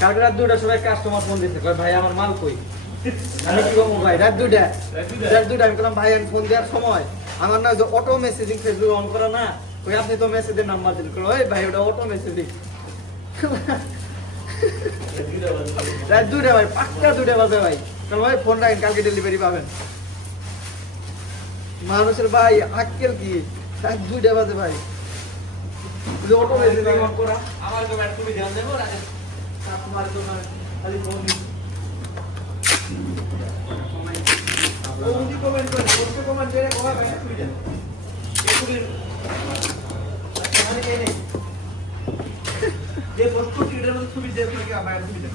কালকে রাত 2টার সময় কাস্টমার ফোন দিচ্ছে ভাই আমার মাল কই আমি কি বলবো ভাই রাত 2টা আমি বললাম ভাই আমি ফোন দেওয়ার সময় আমার না যে অটো মেসেজিং ফেসবুক অন করা না ওই আপনি তো মেসেজের নাম্বার দিন ওই ভাই ওটা অটো মেসেজিং রাত 2টা ভাই পাক্কা 2টা বাজে ভাই কারণ ভাই ফোন রাখেন কালকে ডেলিভারি পাবেন মানুষের ভাই আক্কেল কি রাত 2টা বাজে ভাই অটো মেসেজিং অন করা আমার তো ব্যাট তুমি ধ্যান দেবো রাতে তোমার তো খালি ফোন ওই কমেন্ট করে পোস্ট কমেন্ট করে কোয়া ভাই তুই দেন এগুলি মানে কে নেই যে পোস্ট করতে এটার মধ্যে ছবি দেব কি ভাই ছবি দেন